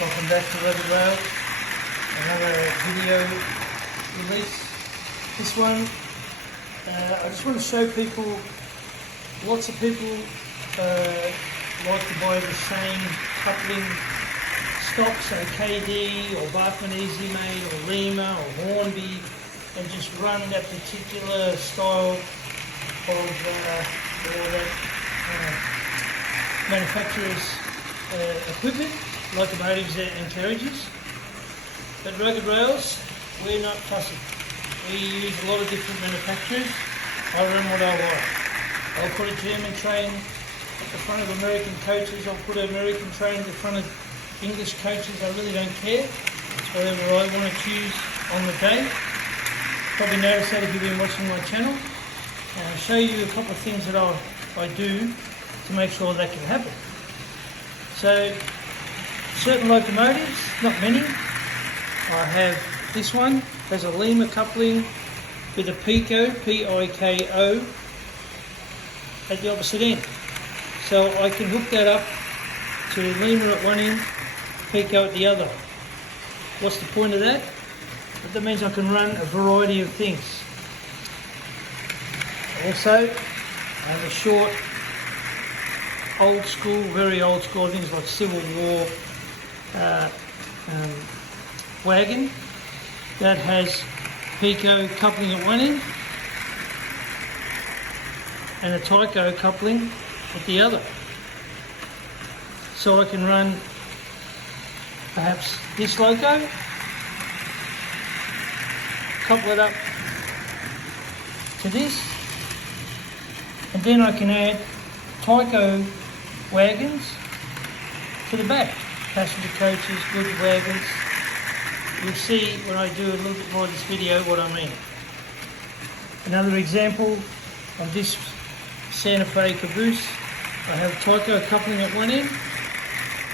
Welcome back to Loco Rails, another video release. This one, I just want to show people, lots of people like to buy the same coupling stocks, so KD or Bachmann Easy Made or Lima or Hornby, and just run that particular style of manufacturer's equipment, locomotives and carriages. At Rugged Rails, we're not fussy. We use a lot of different manufacturers. I run what I like. I'll put a German train at the front of American coaches. I'll put an American train at the front of English coaches. I really don't care. It's whatever I want to choose on the day. Probably noticed that if you've been watching my channel. And I'll show you a couple of things that I do to make sure that can happen. So, certain locomotives, not many. I have this one, has a Lima coupling with a Pico, P-I-K-O, at the opposite end. So I can hook that up to Lima at one end, Pico at the other. What's the point of that? That means I can run a variety of things. Also, I have a short, old school, very old school things like Civil War wagon that has Pico coupling at one end and a Tyco coupling at the other. So I can run perhaps this loco, couple it up to this, and then I can add Tyco wagons to the back, passenger coaches, goods wagons. You'll see when I do a little bit more of this video what I mean. Another example of this Santa Fe caboose, I have Tyco coupling at one end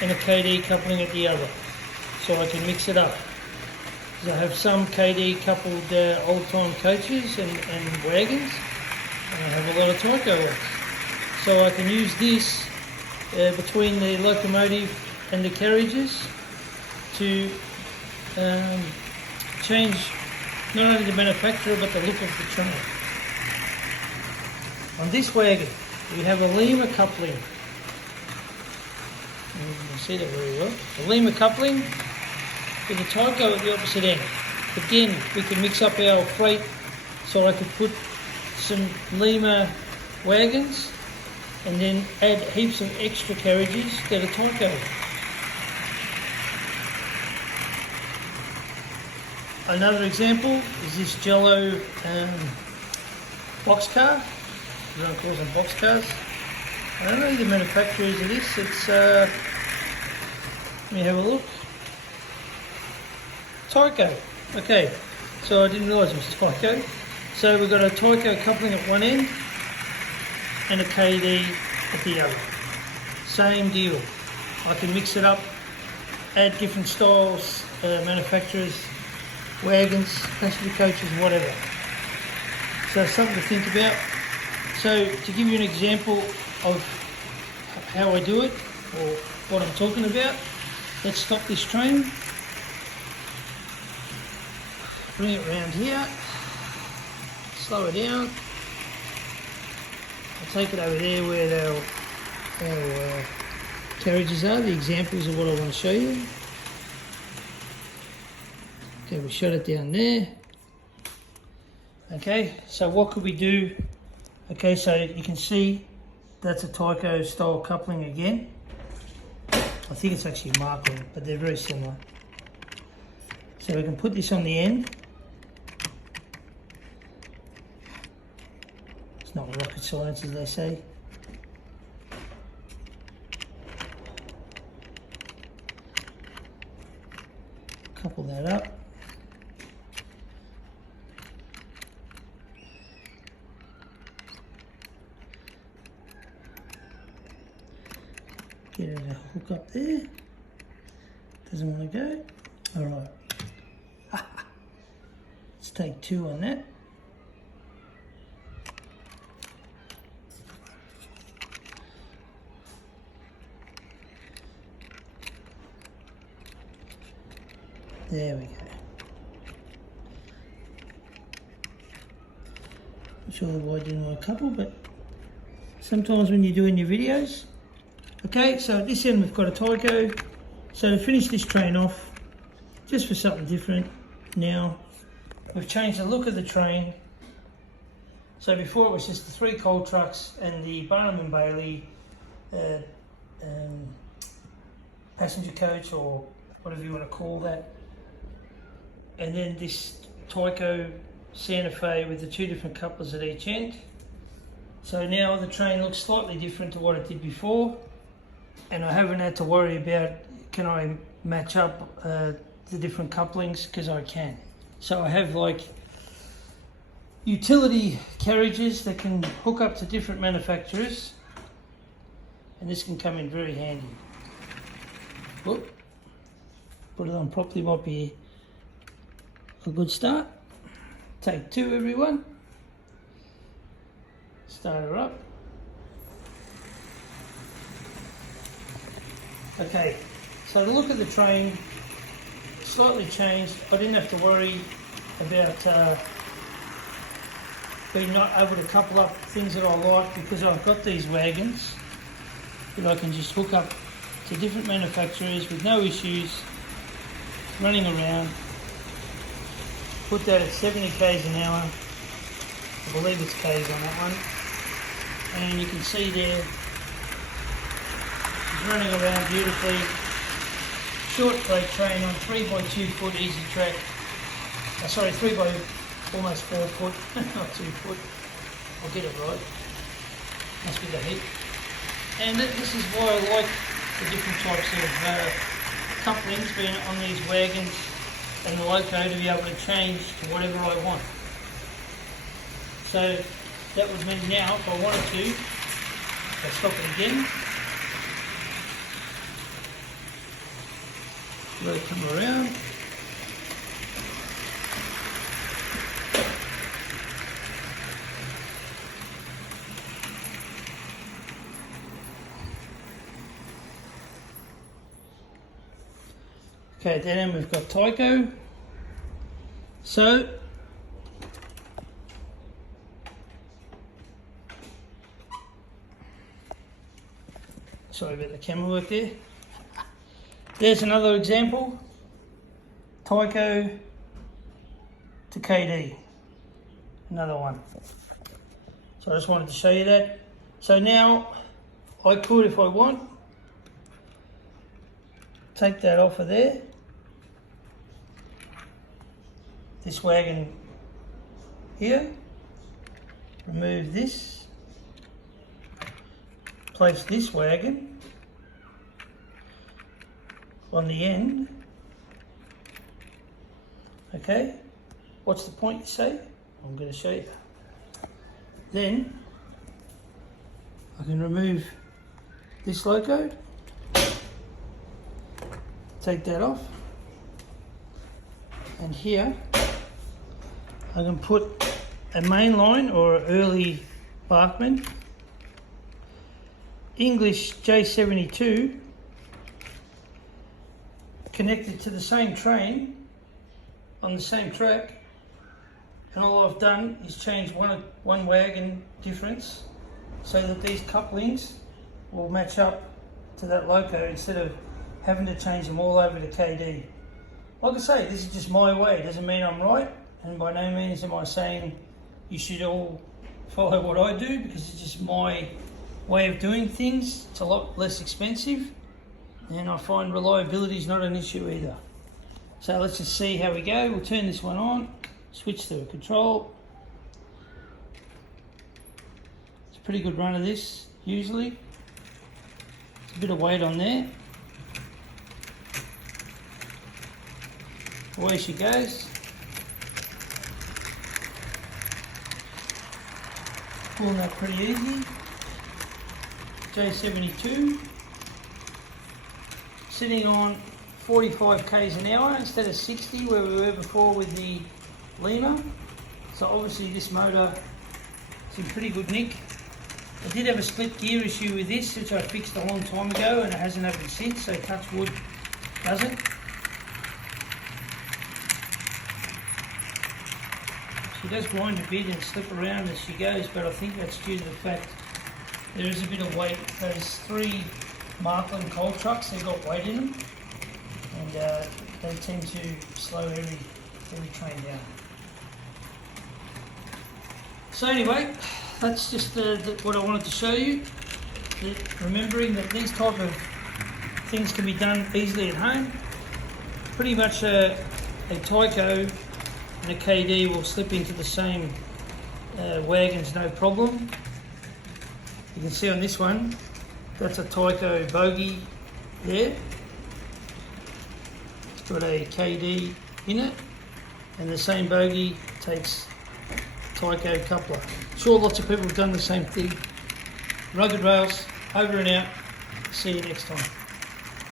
and a KD coupling at the other, so I can mix it up. I have some KD coupled old-time coaches and wagons, and I have a lot of Tyco ones. So I can use this between the locomotive and the carriages to change not only the manufacturer but the look of the train. On this wagon we have a Lima coupling. You can see that very well. A Lima coupling with a Tyco at the opposite end. Again, we can mix up our freight, so I could put some Lima wagons and then add heaps of extra carriages that are Tyco. Another example is this Jello boxcar. Everyone calls them boxcars. I don't know the manufacturers of this. It's let me have a look. Tyco. Okay, so I didn't realise it was Tyco. So we've got a Tyco coupling at one end and a KD at the other. Same deal. I can mix it up, add different styles, manufacturers, wagons, passenger coaches, whatever. So something to think about. So to give you an example of how I do it, or what I'm talking about, let's stop this train. Bring it round here, slow it down. I'll take it over there where our carriages are, the examples of what I want to show you. Okay, we shut it down there. Okay, so what could we do? Okay, so you can see that's a Tyco style coupling again. I think it's actually Markle, but they're very similar. So we can put this on the end. It's not rocket science, as they say. Couple that up. Get it to hook up there. Doesn't want to go. All right. Let's take two on that. There we go. Not sure why I didn't want a couple, but sometimes when you're doing your videos. Okay, so at this end we've got a Tyco. So to finish this train off, just for something different now, we've changed the look of the train. So before it was just the 3 coal trucks and the Barnum and Bailey passenger coach, or whatever you want to call that. And then this Tyco Santa Fe with the 2 different couplers at each end. So now the train looks slightly different to what it did before, and I haven't had to worry about can I match up the different couplings, because I can. So I have like utility carriages that can hook up to different manufacturers, and this can come in very handy. Whoop. Put it on properly might be a good start. Take 2 everyone. Start her up. Okay, so the look of the train slightly changed. I didn't have to worry about being not able to couple up things that I like, because I've got these wagons that I can just hook up to different manufacturers with no issues, running around. Put that at 70 k's an hour. I believe it's k's on that one. And you can see there, it's running around beautifully. Short freight train on 3x2 foot easy track. Sorry, 3 by almost 4 foot, not 2 foot. I'll get it right. Must be the heat. And this is why I like the different types of couplings being on these wagons and the loco, to be able to change to whatever I want. So that would mean now, if I wanted to, I'll stop it again. Let it come around. Okay, then we've got Tyco. So sorry about the camera work there. There's another example. Tyco to KD. Another one. So I just wanted to show you that. So now I could, if I want, take that off of there. This wagon here. Remove this. Place this wagon on the end. Okay, what's the point, you say? I'm going to show you. Then I can remove this loco, take that off, and here I can put a mainline or an early Barkman English J72 connected to the same train on the same track, and all I've done is change one wagon difference so that these couplings will match up to that loco instead of having to change them all over to KD. Like I say, this is just my way. It doesn't mean I'm right, and by no means am I saying you should all follow what I do, because it's just my way of doing things. It's a lot less expensive, and I find reliability is not an issue either. So let's just see how we go. We'll turn this one on, switch to a control. It's a pretty good run of this, usually. It's a bit of weight on there. Away she goes. Pulling that pretty easy. J72. Sitting on 45 k's an hour instead of 60 where we were before with the Lima. So obviously this motor is in pretty good nick. I did have a split gear issue with this, which I fixed a long time ago, and it hasn't happened since, so touch wood doesn't. She does grind a bit and slip around as she goes, but I think that's due to the fact there is a bit of weight. Those 3 Markland coal trucks, they've got weight in them, and they tend to slow every train down. So anyway, that's just what I wanted to show you. Remembering that these type of things can be done easily at home. Pretty much a Tyco and a KD will slip into the same wagons, no problem. You can see on this one, that's a Tyco bogie there. It's got a KD in it, and the same bogie takes Tyco coupler. Sure, lots of people have done the same thing. Rugged Rails, over and out. See you next time.